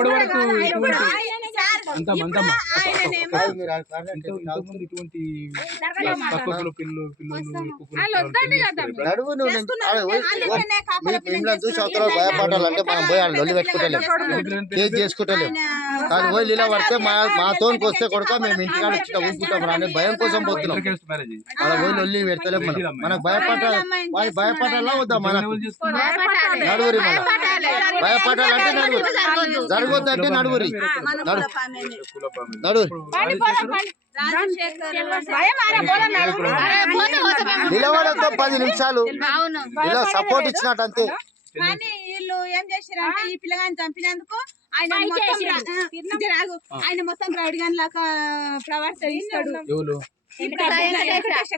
ఇప్పటి వరకు ఇటువంటి తక్కువ చూసి అవతల భయపడాలంటే మనం పోయి లొల్లి పెట్టుకుంటలేం, కేసు చేసుకుంటలేం. కానీ పోయి లీలా పడితే మాతోనికి వస్తే కొడుక మేము ఇంటికాడ వచ్చి ఊపుకుంటాం రాని భయం కోసం పోతున్నాం. అలా పోయి లొల్లి పెడతలేం. మనకు భయపడాలా వద్దా? మన నడువురి, మన భయపడాలంటే నడువురి, జరగొద్దంటే నడువురి, నడువురి నిలబడతో 10 నిమిషాలు ఇలా సపోర్ట్ ఇచ్చినట్టు అంతే. కానీ వీళ్ళు ఏం చేశారంటే ఈ పిల్లగాని చంపినందుకు ఆయన మొత్తం రైడ్ గన్ లాగా ప్రవర్తిస్తాడు.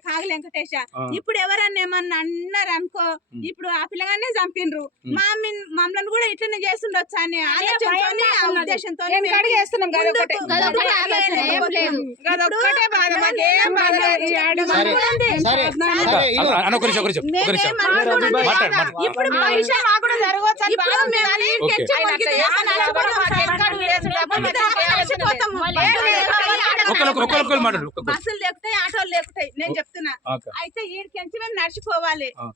కాగ వెంకటేశ ఇప్పుడు ఎవరన్నా ఏమన్నా అన్నారు అనుకో, ఇప్పుడు ఆ పిల్లగానే చంపిండ్రు, మమ్మల్ని కూడా ఇట్లనే చేస్తుండొచ్చు అని ఆలోచనతోనే, ఆ ఉద్దేశంతో బస్సులు లేకుతాయి, ఆటోలు లేకుతాయి. నేను చెప్తున్నా అయితే ఈడికెంచి మేము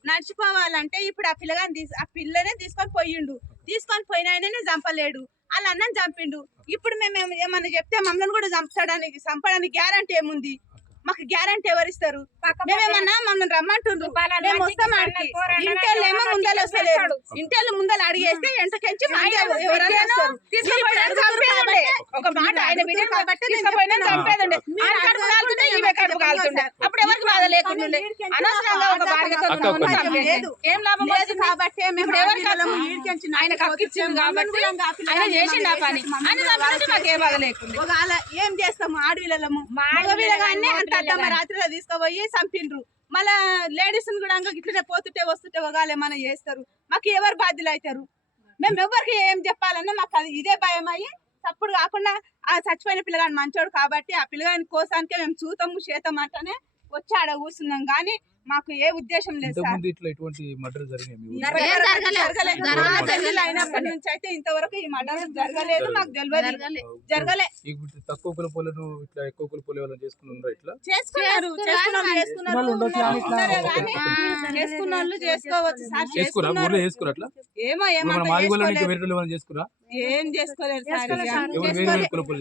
నడిచిపోవాలంటే ఇప్పుడు ఆ పిల్లనే తీసుకొని పోయిన ఆయననే చంపలేడు, వాళ్ళ అన్నం చంపిండు. ఇప్పుడు మేము ఏమన్నా చెప్తే మమ్మల్ని కూడా చంపడానికి గ్యారంటీ ఏముంది? మాకు గ్యారంటీ ఎవరిస్తారు? మేమేమన్నా మమ్మల్ని రమ్మంటుండ్రు, మేము వస్తాం. ఇంటెళ్ళు ఏమో ముందలు వస్తలేరు, ఇంటెళ్ళు ముందలు అడిగేస్తే ఎంటకెంచి ఎవరైనా వస్తారు. ఒక మాట ఆయన బిడ్డ కాబట్టి అప్పుడు ఎవరికి బాధ లేకుండా అనవసరంగా ఒక ఏం లాభం లేదు. కాబట్టి మేము ఆయన కక్కిచ్చాం కాబట్టి ఆయన చేసిండు ఆ పని అని మాకు ఏ బాధ లేకుండా. ఒకవేళ ఏం చేస్తాము? ఆడవిళ్ళము మగవిళ్ళగానే అంత రాత్రిలో తీసుకుపోయి చంపిండ్రు. మళ్ళా లేడీస్ కూడా ఇట్లనే పోతుంటే వస్తుంటే ఒకవేళ ఏమైనా చేస్తారు, మాకు ఎవరు బాధ్యులు అవుతారు? మేము ఎవరికి ఏం చెప్పాలన్నా మాకు ఇదే భయం అయ్యి తప్పుడు కాకుండా ఆ చచ్చిపోయిన పిల్లగాని మంచోడు కాబట్టి ఆ పిల్లగాని కోసానికే మేము చూతాము చేతాం అంటేనే వచ్చి ఆడ కూర్చున్నాం. కానీ మాకు ఏ ఉద్దేశం లేదు. అయినప్పటి నుంచి అయితే ఇంతవరకు ఈ మర్డర్ జరగలేదు, మాకు జరగలే. చేసుకున్న వాళ్ళు చేసుకోవచ్చు సార్, ఏమో ఏం చేసుకోలేరు సార్.